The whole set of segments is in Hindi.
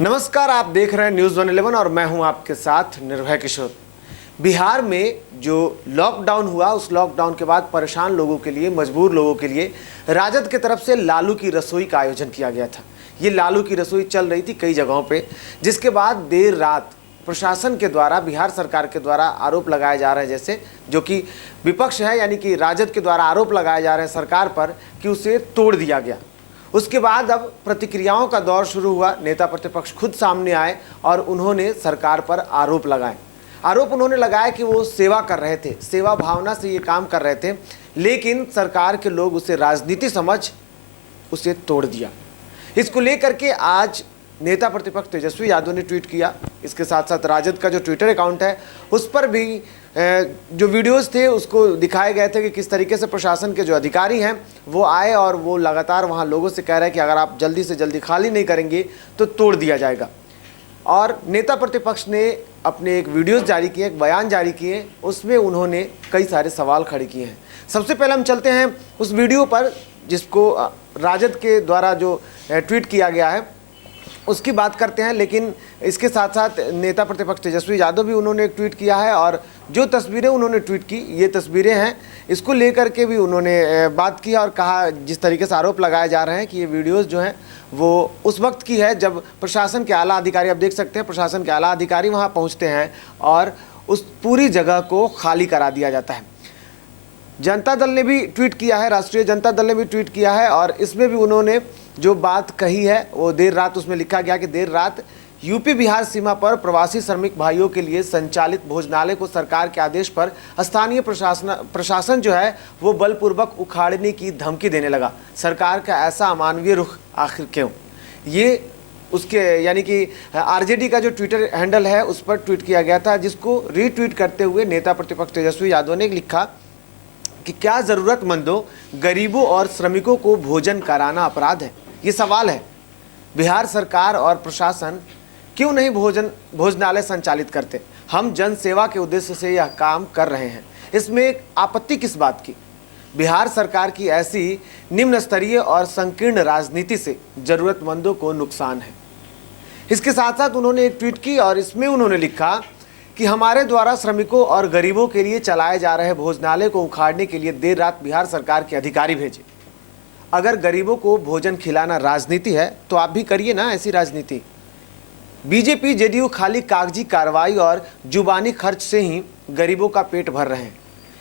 नमस्कार, आप देख रहे हैं न्यूज़ 111 और मैं हूं आपके साथ निर्भय किशोर। बिहार में जो लॉकडाउन हुआ, उस लॉकडाउन के बाद परेशान लोगों के लिए, मजबूर लोगों के लिए राजद की तरफ से लालू की रसोई का आयोजन किया गया था। ये लालू की रसोई चल रही थी कई जगहों पे, जिसके बाद देर रात प्रशासन के द्वारा, बिहार सरकार के द्वारा आरोप लगाए जा रहे हैं, जैसे जो कि विपक्ष है यानी कि राजद के द्वारा आरोप लगाए जा रहे हैं सरकार पर कि उसे तोड़ दिया गया। उसके बाद अब प्रतिक्रियाओं का दौर शुरू हुआ। नेता प्रतिपक्ष खुद सामने आए और उन्होंने सरकार पर आरोप लगाए। आरोप उन्होंने लगाया कि वो सेवा कर रहे थे, सेवा भावना से ये काम कर रहे थे, लेकिन सरकार के लोग उसे राजनीति समझ उसे तोड़ दिया। इसको लेकर के आज नेता प्रतिपक्ष तेजस्वी यादव ने ट्वीट किया। इसके साथ साथ राजद का जो ट्विटर अकाउंट है उस पर भी जो वीडियोस थे उसको दिखाए गए थे कि किस तरीके से प्रशासन के जो अधिकारी हैं वो आए और वो लगातार वहाँ लोगों से कह रहे हैं कि अगर आप जल्दी से जल्दी खाली नहीं करेंगे तो तोड़ दिया जाएगा। और नेता प्रतिपक्ष ने अपने एक वीडियोस जारी किए, एक बयान जारी किए, उसमें उन्होंने कई सारे सवाल खड़े किए हैं। सबसे पहले हम चलते हैं उस वीडियो पर जिसको राजद के द्वारा जो ट्वीट किया गया है उसकी बात करते हैं। लेकिन इसके साथ साथ नेता प्रतिपक्ष तेजस्वी यादव भी उन्होंने एक ट्वीट किया है और जो तस्वीरें उन्होंने ट्वीट की, ये तस्वीरें हैं, इसको लेकर के भी उन्होंने बात की और कहा, जिस तरीके से आरोप लगाए जा रहे हैं कि ये वीडियोस जो हैं वो उस वक्त की है जब प्रशासन के आला अधिकारी, आप देख सकते हैं प्रशासन के आला अधिकारी वहाँ पहुँचते हैं और उस पूरी जगह को खाली करा दिया जाता है। जनता दल ने भी ट्वीट किया है, राष्ट्रीय जनता दल ने भी ट्वीट किया है और इसमें भी उन्होंने जो बात कही है वो देर रात उसमें लिखा गया कि देर रात यूपी बिहार सीमा पर प्रवासी श्रमिक भाइयों के लिए संचालित भोजनालय को सरकार के आदेश पर स्थानीय प्रशासन जो है वो बलपूर्वक उखाड़ने की धमकी देने लगा। सरकार का ऐसा अमानवीय रुख आखिर क्यों? ये उसके यानी कि आरजेडी का जो ट्विटर हैंडल है उस पर ट्वीट किया गया था, जिसको रीट्वीट करते हुए नेता प्रतिपक्ष तेजस्वी यादव ने लिखा कि क्या ज़रूरतमंदों, गरीबों और श्रमिकों को भोजन कराना अपराध है? ये सवाल है। बिहार सरकार और प्रशासन क्यों नहीं भोजनालय संचालित करते? हम जन सेवा के उद्देश्य से यह काम कर रहे हैं, इसमें आपत्ति किस बात की? बिहार सरकार की ऐसी निम्न स्तरीय और संकीर्ण राजनीति से ज़रूरतमंदों को नुकसान है। इसके साथ साथ उन्होंने एक ट्वीट की और इसमें उन्होंने लिखा कि हमारे द्वारा श्रमिकों और गरीबों के लिए चलाए जा रहे भोजनालय को उखाड़ने के लिए देर रात बिहार सरकार के अधिकारी भेजे। अगर गरीबों को भोजन खिलाना राजनीति है तो आप भी करिए ना ऐसी राजनीति। बीजेपी जेडीयू खाली कागजी कार्रवाई और जुबानी खर्च से ही गरीबों का पेट भर रहे हैं।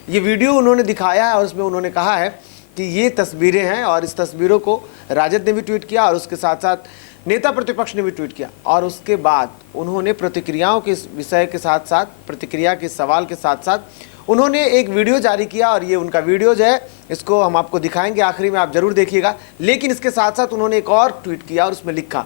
ये वीडियो उन्होंने दिखाया है और उसमें उन्होंने कहा है कि ये तस्वीरें हैं और इस तस्वीरों को राजद ने भी ट्वीट किया और उसके साथ साथ नेता प्रतिपक्ष ने भी ट्वीट किया। और उसके बाद उन्होंने प्रतिक्रियाओं के विषय के साथ साथ, प्रतिक्रिया के सवाल के साथ साथ उन्होंने एक वीडियो जारी किया और ये उनका वीडियो जो है इसको हम आपको दिखाएंगे आखिरी में, आप जरूर देखिएगा। लेकिन इसके साथ साथ उन्होंने एक और ट्वीट किया और उसमें लिखा,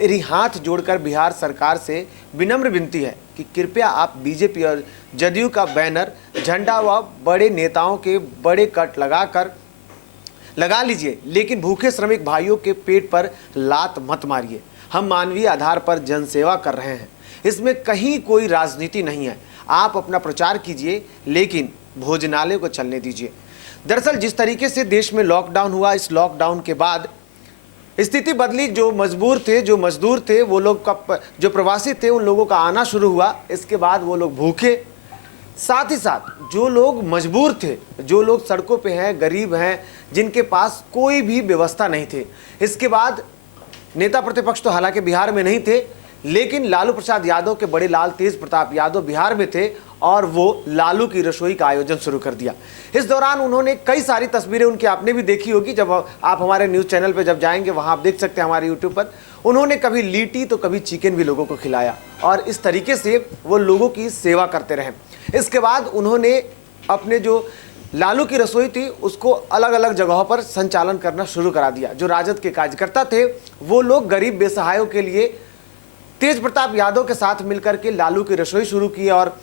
मेरी हाथ जोड़कर बिहार सरकार से विनम्र विनती है कि कृपया आप बीजेपी और जदयू का बैनर, झंडा व बड़े नेताओं के बड़े कट लगा लीजिए, लेकिन भूखे श्रमिक भाइयों के पेट पर लात मत मारिए। हम मानवीय आधार पर जनसेवा कर रहे हैं, इसमें कहीं कोई राजनीति नहीं है। आप अपना प्रचार कीजिए लेकिन भोजनालय को चलने दीजिए। दरअसल जिस तरीके से देश में लॉकडाउन हुआ, इस लॉकडाउन के बाद स्थिति बदली। जो मजबूर थे, जो मजदूर थे, वो लोग का जो प्रवासी थे उन लोगों का आना शुरू हुआ। इसके बाद वो लोग भूखे, साथ ही साथ जो लोग मजबूर थे, जो लोग सड़कों पे हैं, गरीब हैं, जिनके पास कोई भी व्यवस्था नहीं थे। इसके बाद नेता प्रतिपक्ष तो हालांकि बिहार में नहीं थे, लेकिन लालू प्रसाद यादव के बड़े लाल तेज प्रताप यादव बिहार में थे और वो लालू की रसोई का आयोजन शुरू कर दिया। इस दौरान उन्होंने कई सारी तस्वीरें उनकी आपने भी देखी होगी, जब आप हमारे न्यूज़ चैनल पर जब जाएंगे वहाँ आप देख सकते हैं हमारे यूट्यूब पर। उन्होंने कभी लीटी तो कभी चिकन भी लोगों को खिलाया और इस तरीके से वो लोगों की सेवा करते रहे। इसके बाद उन्होंने अपने जो लालू की रसोई थी उसको अलग अलग जगहों पर संचालन करना शुरू करा दिया। जो राजद के कार्यकर्ता थे वो लोग गरीब बेसहायों के लिए तेज प्रताप यादव के साथ मिलकर के लालू की रसोई शुरू की और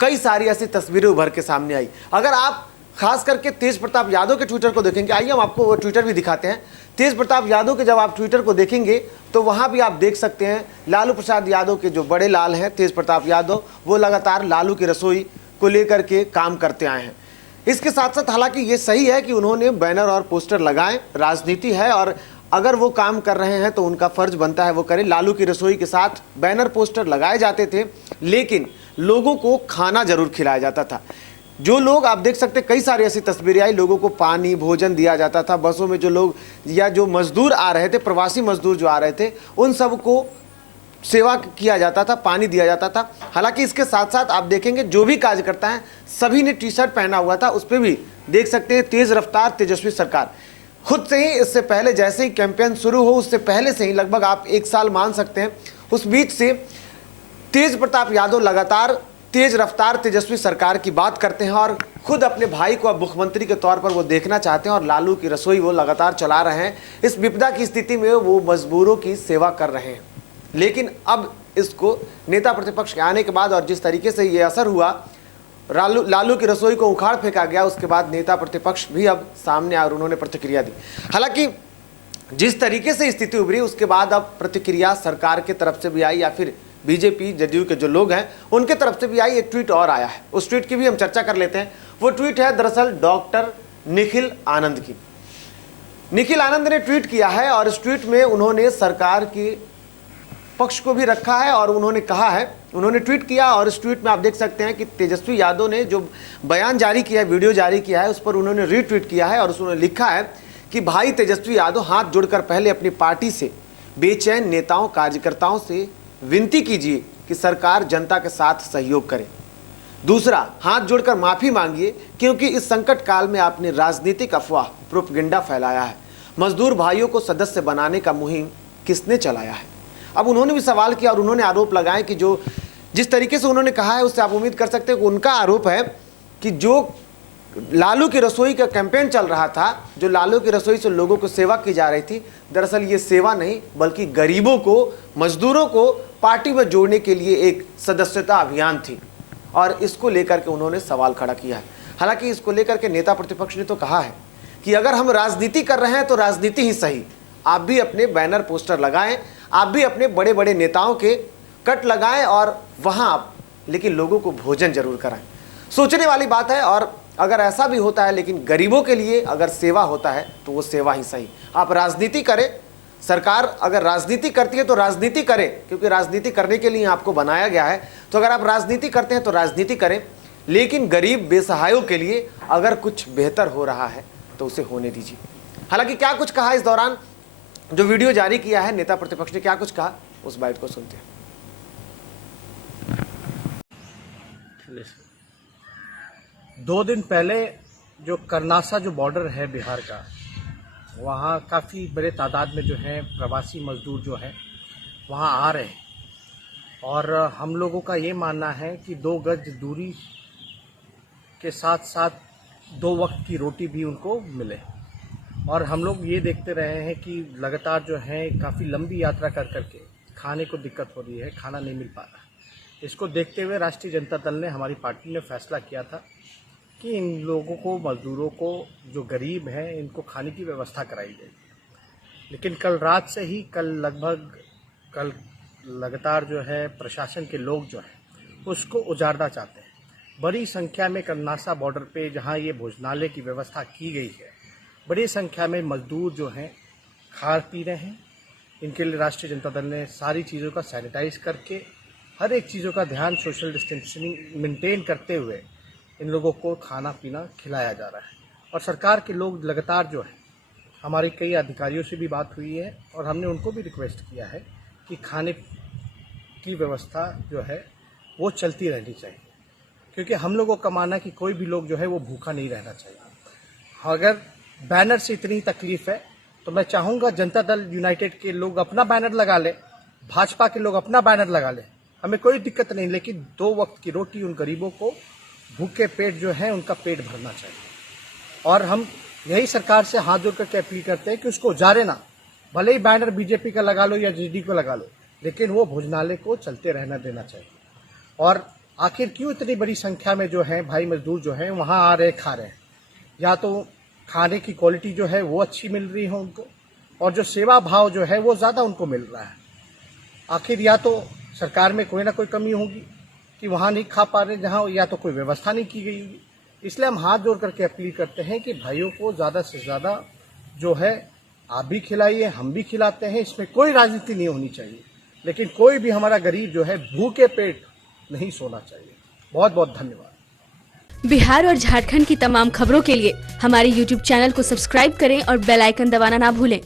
कई सारी ऐसी तस्वीरें उभर के सामने आई। अगर आप खास करके तेज प्रताप यादव के ट्विटर को देखेंगे, आइए हम आपको वो ट्विटर भी दिखाते हैं। तेज प्रताप यादव के जब आप ट्विटर को देखेंगे तो वहाँ भी आप देख सकते हैं लालू प्रसाद यादव के जो बड़े लाल हैं तेज प्रताप यादव, वो लगातार लालू की रसोई को लेकर के काम करते आए हैं। इसके साथ साथ हालांकि ये सही है कि उन्होंने बैनर और पोस्टर लगाए, राजनीति है और अगर वो काम कर रहे हैं तो उनका फर्ज बनता है वो करें। लालू की रसोई के साथ बैनर पोस्टर लगाए जाते थे, लेकिन लोगों को खाना जरूर खिलाया जाता था। जो लोग आप देख सकते, कई सारी ऐसी तस्वीरें आई, लोगों को पानी भोजन दिया जाता था। बसों में जो लोग या जो मजदूर आ रहे थे, प्रवासी मजदूर जो आ रहे थे, उन सबको सेवा किया जाता था, पानी दिया जाता था। हालांकि इसके साथ साथ आप देखेंगे जो भी कार्यकर्ता हैं सभी ने टी शर्ट पहना हुआ था, उस पर भी देख सकते हैं तेज रफ्तार तेजस्वी सरकार। खुद से ही इससे पहले जैसे ही कैंपेन शुरू हो उससे पहले से ही लगभग आप 1 साल मान सकते हैं, उस बीच से तेज प्रताप यादव लगातार तेज रफ्तार तेजस्वी सरकार की बात करते हैं और खुद अपने भाई को अब मुख्यमंत्री के तौर पर वो देखना चाहते हैं और लालू की रसोई वो लगातार चला रहे हैं। इस विपदा की स्थिति में वो मजबूरों की सेवा कर रहे हैं। लेकिन अब इसको नेता प्रतिपक्ष के आने के बाद और जिस तरीके से ये असर हुआ, लालू की रसोई को उखाड़ फेंका गया, उसके बाद नेता प्रतिपक्ष भी अब सामने आए और उन्होंने प्रतिक्रिया दी। हालांकि जिस तरीके से स्थिति उभरी उसके बाद अब प्रतिक्रिया सरकार की तरफ से भी आई या फिर बीजेपी जदयू के जो लोग हैं उनके तरफ से भी आई। एक ट्वीट और आया है, उस ट्वीट की भी हम चर्चा कर लेते हैं। वो ट्वीट है दरअसल डॉक्टर निखिल आनंद की। निखिल आनंद ने ट्वीट किया है और इस ट्वीट में उन्होंने सरकार के पक्ष को भी रखा है और उन्होंने कहा है, उन्होंने ट्वीट किया और इस ट्वीट में आप देख सकते हैं कि तेजस्वी यादव ने जो बयान जारी किया है, वीडियो जारी किया है, उस पर उन्होंने रीट्वीट किया है और उसमें लिखा है कि भाई तेजस्वी यादव हाथ जोड़कर पहले अपनी पार्टी से बेचैन नेताओं कार्यकर्ताओं से विनती कीजिए कि सरकार जनता के साथ सहयोग करे। दूसरा, हाथ जोड़कर माफी मांगिए क्योंकि इस संकट काल में आपने राजनीतिक अफवाह प्रोपगेंडा फैलाया है। मजदूर भाइयों को सदस्य बनाने का मुहिम किसने चलाया है। अब उन्होंने भी सवाल किया और उन्होंने आरोप लगाए कि जो जिस तरीके से उन्होंने कहा है उससे आप उम्मीद कर सकते हैं कि उनका आरोप है कि जो लालू की रसोई का कैंपेन चल रहा था, जो लालू की रसोई से लोगों को सेवा की जा रही थी, दरअसल ये सेवा नहीं बल्कि गरीबों को, मजदूरों को पार्टी में जोड़ने के लिए एक सदस्यता अभियान थी और इसको लेकर के उन्होंने सवाल खड़ा किया है। हालांकि इसको लेकर के नेता प्रतिपक्ष ने तो कहा है कि अगर हम राजनीति कर रहे हैं तो राजनीति ही सही, आप भी अपने बैनर पोस्टर लगाएं, आप भी अपने बड़े बड़े नेताओं के कट लगाएं और वहां आप लेकिन लोगों को भोजन जरूर कराएं। सोचने वाली बात है। और अगर ऐसा भी होता है लेकिन गरीबों के लिए अगर सेवा होता है तो वो सेवा ही सही। आप राजनीति करें, सरकार अगर राजनीति करती है तो राजनीति करें, क्योंकि राजनीति करने के लिए आपको बनाया गया है। तो अगर आप राजनीति करते हैं तो राजनीति करें, लेकिन गरीब बेसहायों के लिए अगर कुछ बेहतर हो रहा है तो उसे होने दीजिए। हालांकि क्या कुछ कहा इस दौरान, जो वीडियो जारी किया है नेता प्रतिपक्ष ने क्या कुछ कहा, उस बाइट को सुनते हैं। 2 दिन पहले जो करनासा जो बॉर्डर है बिहार का, वहाँ काफ़ी बड़े तादाद में जो है प्रवासी मजदूर जो हैं वहाँ आ रहे हैं और हम लोगों का ये मानना है कि 2 गज दूरी के साथ साथ 2 वक्त की रोटी भी उनको मिले। और हम लोग ये देखते रहे हैं कि लगातार जो है काफ़ी लंबी यात्रा कर करके खाने को दिक्कत हो रही है, खाना नहीं मिल पा रहा। इसको देखते हुए राष्ट्रीय जनता दल ने, हमारी पार्टी ने फैसला किया था कि इन लोगों को, मजदूरों को, जो गरीब हैं, इनको खाने की व्यवस्था कराई जाएगी। लेकिन कल रात से ही कल लगातार जो है प्रशासन के लोग जो हैं उसको उजाड़ना चाहते हैं। बड़ी संख्या में करनासा बॉर्डर पे जहां ये भोजनालय की व्यवस्था की गई है, बड़ी संख्या में मजदूर जो हैं खा पी रहे हैं। इनके लिए राष्ट्रीय जनता दल ने सारी चीज़ों का सैनिटाइज करके, हर एक चीज़ों का ध्यान, सोशल डिस्टेंसिंग मेंटेन करते हुए इन लोगों को खाना पीना खिलाया जा रहा है। और सरकार के लोग लगातार जो है, हमारे कई अधिकारियों से भी बात हुई है और हमने उनको भी रिक्वेस्ट किया है कि खाने की व्यवस्था जो है वो चलती रहनी चाहिए, क्योंकि हम लोगों का मानना है कि कोई भी लोग जो है वो भूखा नहीं रहना चाहिए। अगर बैनर से इतनी तकलीफ है तो मैं चाहूँगा जनता दल यूनाइटेड के लोग अपना बैनर लगा ले, भाजपा के लोग अपना बैनर लगा ले, हमें कोई दिक्कत नहीं। लेकिन 2 वक्त की रोटी उन गरीबों को, भूखे पेट जो है उनका पेट भरना चाहिए। और हम यही सरकार से हाथ जोड़ करके अपील करते हैं कि उसको उजारे ना, भले ही बैनर बीजेपी का लगा लो या जेडी को लगा लो, लेकिन वो भोजनालय को चलते रहना देना चाहिए। और आखिर क्यों इतनी बड़ी संख्या में जो है भाई मजदूर जो है वहाँ आ रहे, खा रहे हैं? या तो खाने की क्वालिटी जो है वो अच्छी मिल रही हो उनको, और जो सेवा भाव जो है वो ज़्यादा उनको मिल रहा है। आखिर या तो सरकार में कोई ना कोई कमी होगी कि वहाँ नहीं खा पा रहे जहाँ, या तो कोई व्यवस्था नहीं की गई होगी। इसलिए हम हाथ जोड़ करके अपील करते हैं कि भाइयों को ज़्यादा से ज़्यादा जो है आप भी खिलाइए, हम भी खिलाते हैं, इसमें कोई राजनीति नहीं होनी चाहिए, लेकिन कोई भी हमारा गरीब जो है भूखे पेट नहीं सोना चाहिए। बहुत बहुत धन्यवाद। बिहार और झारखंड की तमाम खबरों के लिए हमारे YouTube चैनल को सब्सक्राइब करें और बेल आइकन दबाना ना भूलें।